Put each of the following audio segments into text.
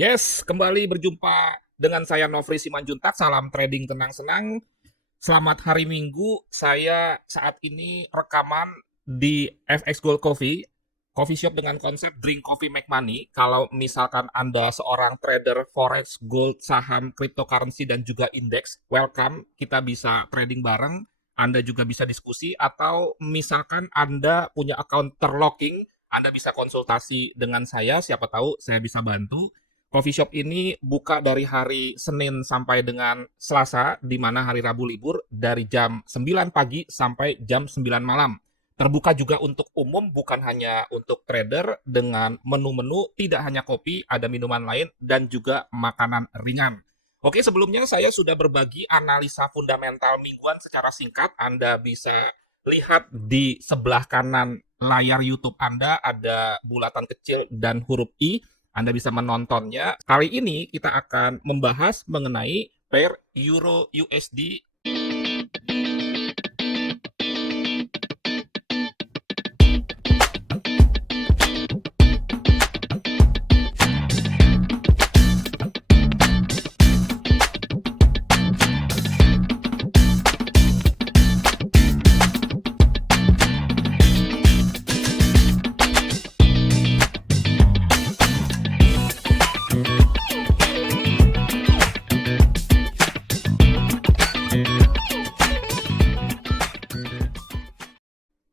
Yes, kembali berjumpa dengan saya Nofri Simanjuntak. Salam trading tenang senang. Selamat hari Minggu. Saya saat ini rekaman di FX Gold Coffee, coffee shop dengan konsep drink coffee make money. Kalau misalkan Anda seorang trader forex, gold, saham, cryptocurrency dan juga indeks, welcome. Kita bisa trading bareng. Anda juga bisa diskusi, atau misalkan Anda punya account terlocking, Anda bisa konsultasi dengan saya. Siapa tahu saya bisa bantu. Coffee shop ini buka dari hari Senin sampai dengan Selasa, di mana hari Rabu libur, dari jam 9 pagi sampai jam 9 malam. Terbuka juga untuk umum, bukan hanya untuk trader, dengan menu-menu tidak hanya kopi, ada minuman lain, dan juga makanan ringan. Oke, sebelumnya saya sudah berbagi analisa fundamental mingguan secara singkat. Anda bisa lihat di sebelah kanan layar YouTube Anda, ada bulatan kecil dan huruf I. Anda bisa menontonnya. Kali ini kita akan membahas mengenai pair Euro USD.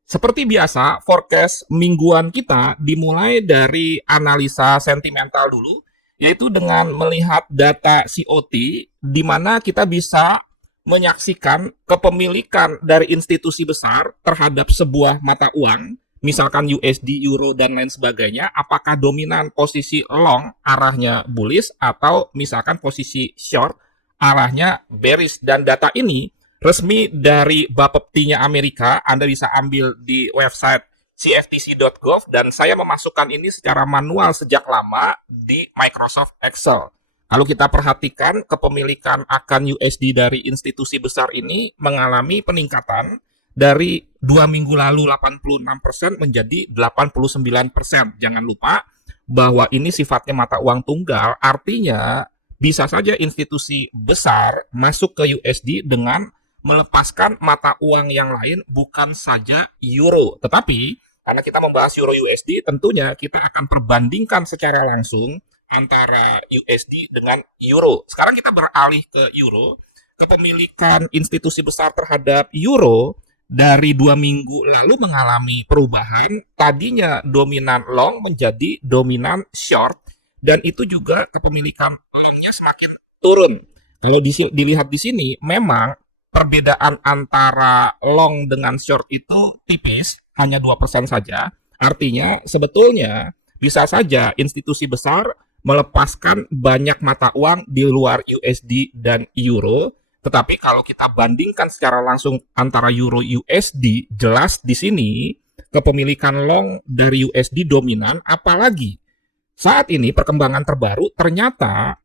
Seperti biasa, forecast mingguan kita dimulai dari analisa sentimental dulu, yaitu dengan melihat data COT, di mana kita bisa menyaksikan kepemilikan dari institusi besar terhadap sebuah mata uang, misalkan USD, Euro, dan lain sebagainya, apakah dominan posisi long arahnya bullish, atau misalkan posisi short arahnya bearish. Dan data ini resmi dari Bapepti-nya Amerika. Anda bisa ambil di website cftc.gov, dan saya memasukkan ini secara manual sejak lama di Microsoft Excel. Kalau kita perhatikan, kepemilikan akan USD dari institusi besar ini mengalami peningkatan dari 2 minggu lalu 86% menjadi 89%. Jangan lupa bahwa ini sifatnya mata uang tunggal, artinya bisa saja institusi besar masuk ke USD dengan melepaskan mata uang yang lain, bukan saja euro. Tetapi karena kita membahas euro USD, tentunya kita akan perbandingkan secara langsung antara USD dengan euro. Sekarang kita beralih ke euro. Kepemilikan institusi besar terhadap euro dari 2 minggu lalu mengalami perubahan. Tadinya dominan long menjadi dominan short, dan itu juga kepemilikan longnya semakin turun. Kalau dilihat di sini, memang perbedaan antara long dengan short itu tipis, hanya 2% saja. Artinya sebetulnya bisa saja institusi besar melepaskan banyak mata uang di luar USD dan euro. Tetapi kalau kita bandingkan secara langsung antara euro USD, jelas di sini kepemilikan long dari USD dominan. Apalagi saat ini perkembangan terbaru, ternyata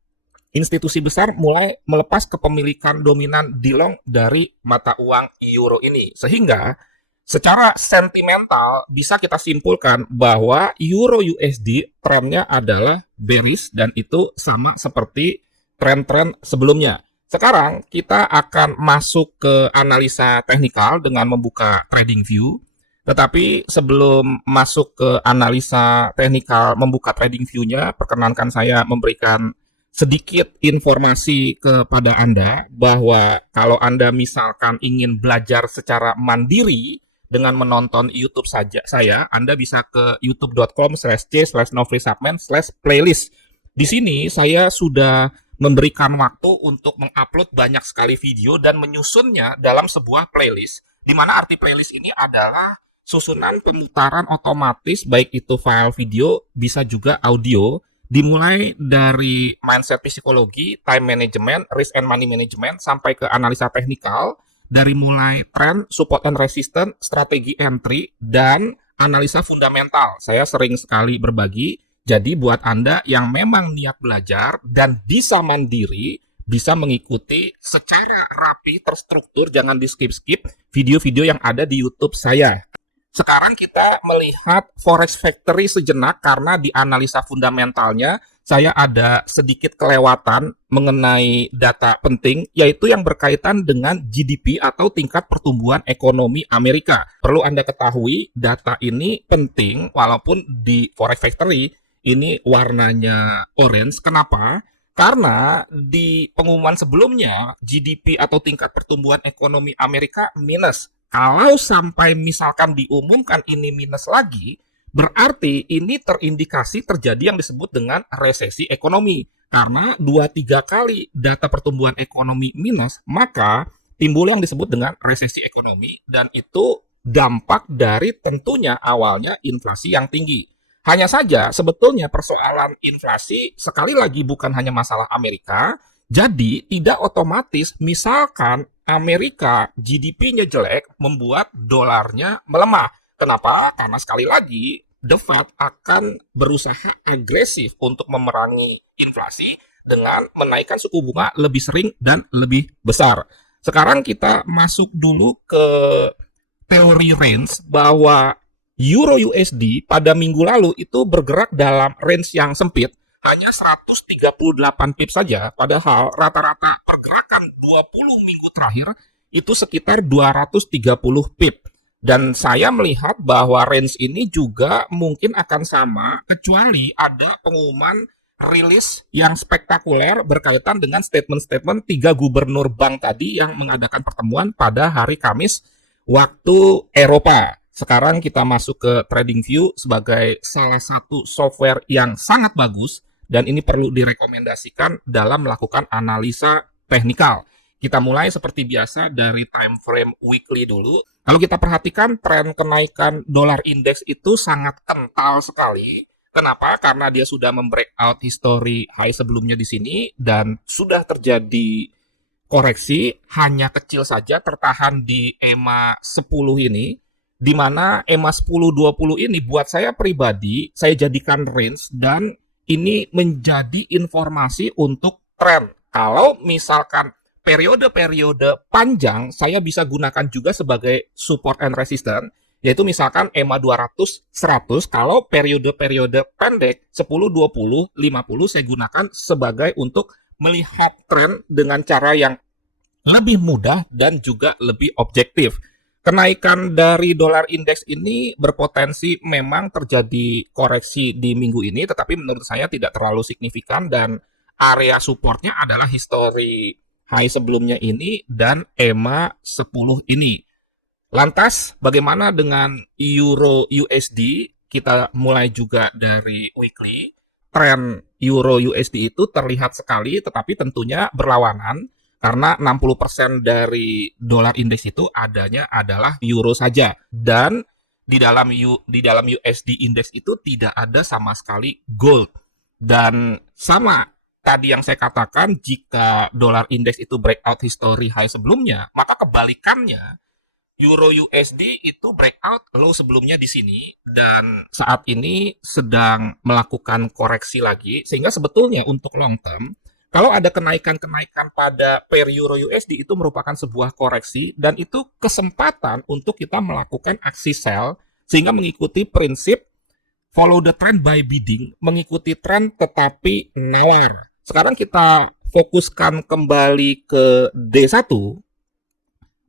institusi besar mulai melepas kepemilikan dominan di long dari mata uang euro ini. Sehingga secara sentimental bisa kita simpulkan bahwa euro USD trennya adalah bearish, dan itu sama seperti tren-tren sebelumnya. Sekarang kita akan masuk ke analisa teknikal dengan membuka trading view. Tetapi sebelum masuk ke analisa teknikal membuka trading view-nya, perkenankan saya memberikan sedikit informasi kepada Anda bahwa kalau Anda misalkan ingin belajar secara mandiri dengan menonton YouTube saja Anda bisa ke youtube.com/c/nofrisubman/playlist. Di sini saya sudah memberikan waktu untuk mengupload banyak sekali video dan menyusunnya dalam sebuah playlist, di mana arti playlist ini adalah susunan pemutaran otomatis, baik itu file video bisa juga audio, dimulai dari mindset psikologi, time management, risk and money management, sampai ke analisa teknikal, dari mulai trend, support and resistance, strategi entry, dan analisa fundamental. Saya sering sekali berbagi, jadi buat Anda yang memang niat belajar dan bisa mandiri, bisa mengikuti secara rapi, terstruktur, jangan di skip-skip video-video yang ada di YouTube saya. Sekarang kita melihat Forex Factory sejenak, karena di analisa fundamentalnya saya ada sedikit kelewatan mengenai data penting, yaitu yang berkaitan dengan GDP atau tingkat pertumbuhan ekonomi Amerika. Perlu Anda ketahui, data ini penting walaupun di Forex Factory ini warnanya orange. Kenapa? Karena di pengumuman sebelumnya, GDP atau tingkat pertumbuhan ekonomi Amerika minus. Kalau sampai misalkan diumumkan ini minus lagi, berarti ini terindikasi terjadi yang disebut dengan resesi ekonomi. Karena 2-3 kali data pertumbuhan ekonomi minus, maka timbul yang disebut dengan resesi ekonomi, dan itu dampak dari tentunya awalnya inflasi yang tinggi. Hanya saja sebetulnya persoalan inflasi sekali lagi bukan hanya masalah Amerika, jadi tidak otomatis misalkan Amerika GDP-nya jelek membuat dolarnya melemah. Kenapa? Karena sekali lagi The Fed akan berusaha agresif untuk memerangi inflasi dengan menaikkan suku bunga lebih sering dan lebih besar. Sekarang kita masuk dulu ke teori range bahwa Euro USD pada minggu lalu itu bergerak dalam range yang sempit, hanya 138 pips saja, padahal rata-rata pergerakan 20 minggu terakhir itu sekitar 230 pip. Dan saya melihat bahwa range ini juga mungkin akan sama, kecuali ada pengumuman rilis yang spektakuler berkaitan dengan statement-statement 3 gubernur bank tadi yang mengadakan pertemuan pada hari Kamis waktu Eropa. Sekarang kita masuk ke TradingView sebagai salah satu software yang sangat bagus dan ini perlu direkomendasikan dalam melakukan analisa teknikal. Kita mulai seperti biasa dari time frame weekly dulu. Kalau kita perhatikan tren kenaikan dolar indeks itu sangat kental sekali. Kenapa? Karena dia sudah membreakout history high sebelumnya di sini dan sudah terjadi koreksi, hanya kecil saja tertahan di EMA 10 ini. Di mana EMA 10-20 ini buat saya pribadi, saya jadikan range dan ini menjadi informasi untuk tren. Kalau misalkan periode-periode panjang, saya bisa gunakan juga sebagai support and resistance, yaitu misalkan EMA 200-100, kalau periode-periode pendek 10-20-50 saya gunakan sebagai untuk melihat tren dengan cara yang lebih mudah dan juga lebih objektif. Kenaikan dari dolar indeks ini berpotensi memang terjadi koreksi di minggu ini, tetapi menurut saya tidak terlalu signifikan dan area supportnya adalah history high sebelumnya ini dan EMA 10 ini. Lantas, bagaimana dengan Euro USD? Kita mulai juga dari weekly. Tren Euro USD itu terlihat sekali, tetapi tentunya berlawanan. Karena 60% dari dolar indeks itu adanya adalah euro saja. Dan di dalam USD indeks itu tidak ada sama sekali gold. Dan sama tadi yang saya katakan, jika dolar indeks itu breakout history high sebelumnya, maka kebalikannya Euro USD itu breakout low sebelumnya di sini dan saat ini sedang melakukan koreksi lagi, sehingga sebetulnya untuk long term kalau ada kenaikan-kenaikan pada pair Euro USD itu merupakan sebuah koreksi dan itu kesempatan untuk kita melakukan aksi sell sehingga mengikuti prinsip follow the trend by bidding, mengikuti tren tetapi nawar. Sekarang kita fokuskan kembali ke D1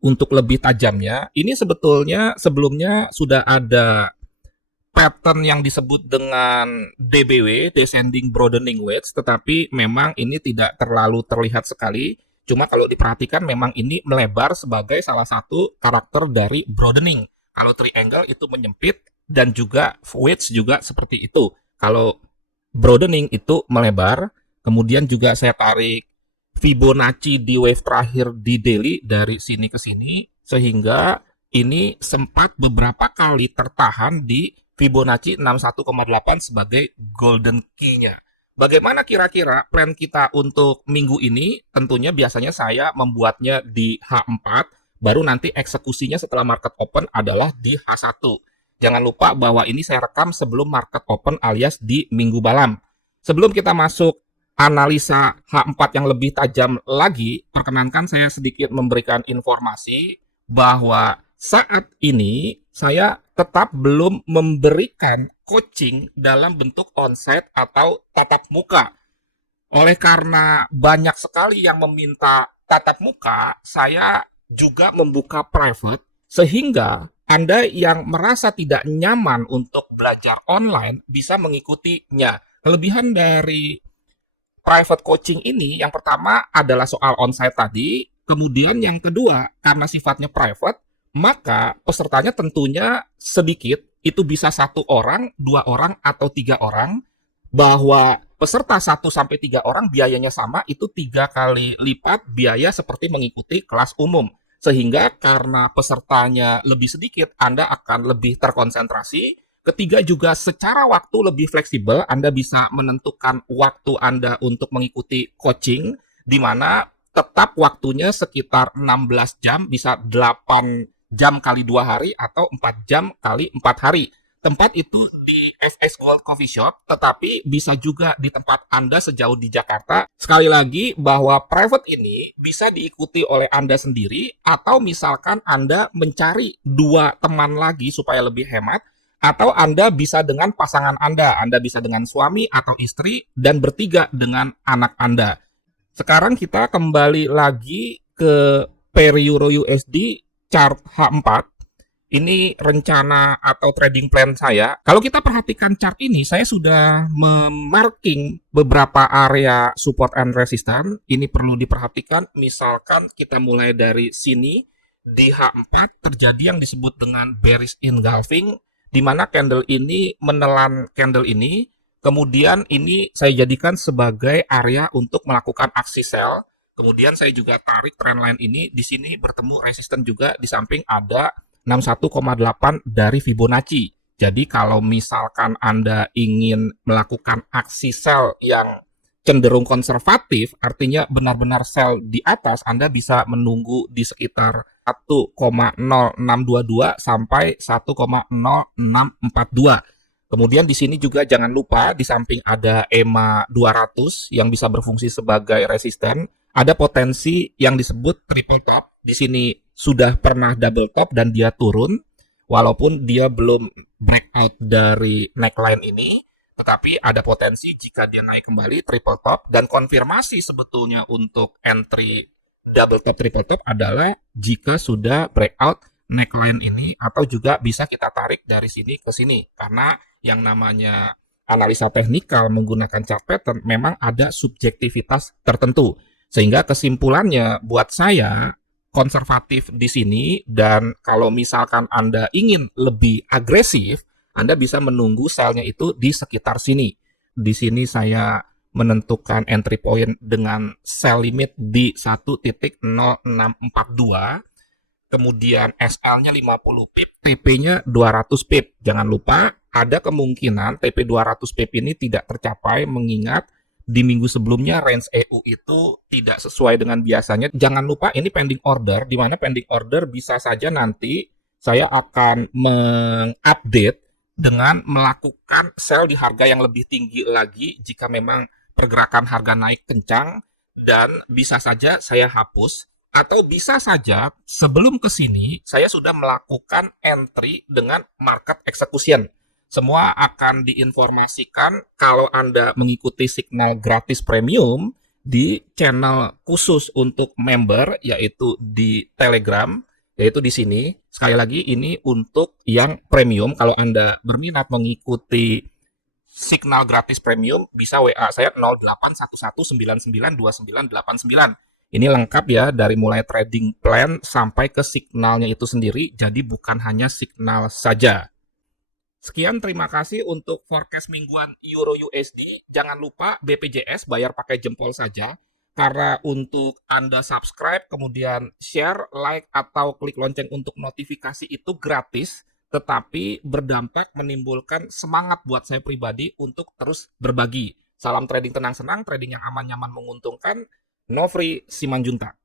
untuk lebih tajamnya. Ini sebetulnya sebelumnya sudah ada pattern yang disebut dengan DBW, Descending Broadening Wedge, tetapi memang ini tidak terlalu terlihat sekali. Cuma kalau diperhatikan memang ini melebar sebagai salah satu karakter dari broadening. Kalau triangle itu menyempit dan juga wedge juga seperti itu. Kalau broadening itu melebar, kemudian juga saya tarik Fibonacci di wave terakhir di daily dari sini ke sini, sehingga ini sempat beberapa kali tertahan di Fibonacci 61,8 sebagai golden key-nya. Bagaimana kira-kira plan kita untuk minggu ini? Tentunya biasanya saya membuatnya di H4, baru nanti eksekusinya setelah market open adalah di H1. Jangan lupa bahwa ini saya rekam sebelum market open alias di minggu malam. Sebelum kita masuk analisa H4 yang lebih tajam lagi, perkenankan saya sedikit memberikan informasi bahwa saat ini saya tetap belum memberikan coaching dalam bentuk onsite atau tatap muka. Oleh karena banyak sekali yang meminta tatap muka, saya juga membuka private sehingga Anda yang merasa tidak nyaman untuk belajar online bisa mengikutinya. Kelebihan dari private coaching ini yang pertama adalah soal onsite tadi, kemudian yang kedua karena sifatnya private, maka pesertanya tentunya sedikit, itu bisa 1 orang, 2 orang, atau 3 orang, bahwa peserta 1 sampai 3 orang biayanya sama, itu 3 kali lipat biaya seperti mengikuti kelas umum. Sehingga karena pesertanya lebih sedikit, Anda akan lebih terkonsentrasi. Ketiga juga secara waktu lebih fleksibel, Anda bisa menentukan waktu Anda untuk mengikuti coaching, di mana tetap waktunya sekitar 16 jam, bisa 8 jam kali 2 hari, atau 4 jam kali 4 hari. Tempat itu di FS Gold Coffee Shop, tetapi bisa juga di tempat Anda sejauh di Jakarta. Sekali lagi, bahwa private ini bisa diikuti oleh Anda sendiri, atau misalkan Anda mencari 2 teman lagi supaya lebih hemat, atau Anda bisa dengan pasangan Anda bisa dengan suami atau istri, dan bertiga dengan anak Anda. Sekarang kita kembali lagi ke pair Euro USD chart H4. Ini rencana atau trading plan saya. Kalau kita perhatikan chart ini, saya sudah memarking beberapa area support and resistance. Ini perlu diperhatikan. Misalkan kita mulai dari sini, di H4 terjadi yang disebut dengan bearish engulfing, di mana candle ini menelan candle ini. Kemudian ini saya jadikan sebagai area untuk melakukan aksi sell. Kemudian saya juga tarik trendline ini. Di sini bertemu resisten juga, di samping ada 61,8 dari Fibonacci. Jadi kalau misalkan Anda ingin melakukan aksi sell yang cenderung konservatif, artinya benar-benar sell di atas, Anda bisa menunggu di sekitar 1,0622 sampai 1,0642. Kemudian di sini juga jangan lupa di samping ada EMA 200 yang bisa berfungsi sebagai resisten, ada potensi yang disebut triple top. Di sini sudah pernah double top dan dia turun, walaupun dia belum breakout dari neckline ini, tetapi ada potensi jika dia naik kembali triple top. Dan konfirmasi sebetulnya untuk entry double top triple top adalah jika sudah breakout neckline ini, atau juga bisa kita tarik dari sini ke sini, karena yang namanya analisa teknikal menggunakan chart pattern memang ada subjektivitas tertentu. Sehingga kesimpulannya buat saya konservatif di sini, dan kalau misalkan Anda ingin lebih agresif, Anda bisa menunggu sell-nya itu di sekitar sini. Di sini saya menentukan entry point dengan sell limit di 1.0642, kemudian SL-nya 50 pip, TP-nya 200 pip. Jangan lupa ada kemungkinan TP 200 pip ini tidak tercapai, mengingat di minggu sebelumnya range EU itu tidak sesuai dengan biasanya. Jangan lupa ini pending order, di mana pending order bisa saja nanti saya akan mengupdate dengan melakukan sell di harga yang lebih tinggi lagi jika memang pergerakan harga naik kencang, dan bisa saja saya hapus, atau bisa saja sebelum ke sini saya sudah melakukan entry dengan market execution. Semua akan diinformasikan kalau Anda mengikuti signal gratis premium di channel khusus untuk member, yaitu di Telegram, yaitu di sini. Sekali lagi, ini untuk yang premium. Kalau Anda berminat mengikuti signal gratis premium, bisa WA saya 0811992989. Ini lengkap ya, dari mulai trading plan sampai ke signalnya itu sendiri, jadi bukan hanya signal saja. Sekian, terima kasih untuk forecast mingguan Euro USD. Jangan lupa BPJS bayar pakai jempol saja. Karena untuk Anda subscribe, kemudian share, like, atau klik lonceng untuk notifikasi itu gratis, tetapi berdampak menimbulkan semangat buat saya pribadi untuk terus berbagi. Salam trading tenang senang, trading yang aman nyaman menguntungkan. Nofri Simanjuntak.